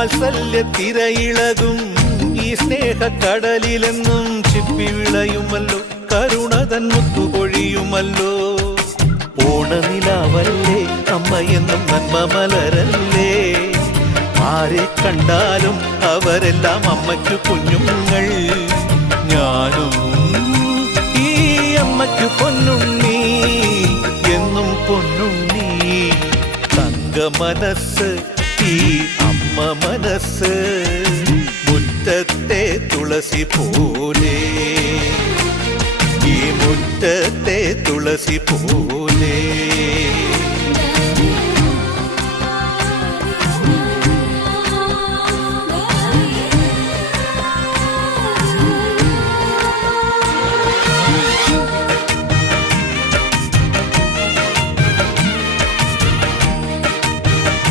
വാത്സല്യ തിരയിളകും ഈ സ്നേഹക്കടലിലെന്നും ചിപ്പി വിളയുമല്ലോ കരുണതൻ മുത്തുപൊഴിയുമല്ലോ. ഓണനിലാവല്ലേ അമ്മയെന്നും നന്മ മലരല്ലേ, ആരെ കണ്ടാലും അവരെല്ലാം അമ്മയ്ക്കു കുഞ്ഞുങ്ങൾ. ഞാനും ഈ അമ്മയ്ക്കു പൊന്നുണ്ണി, എന്നും പൊന്നുണ്ണി. തങ്ക മനസ്സ് ഈ അമ്മ മനസ്സ്, മുറ്റത്തെ തുളസി പോലെ, ഈ മുറ്റത്തെ തുളസി പോലെ.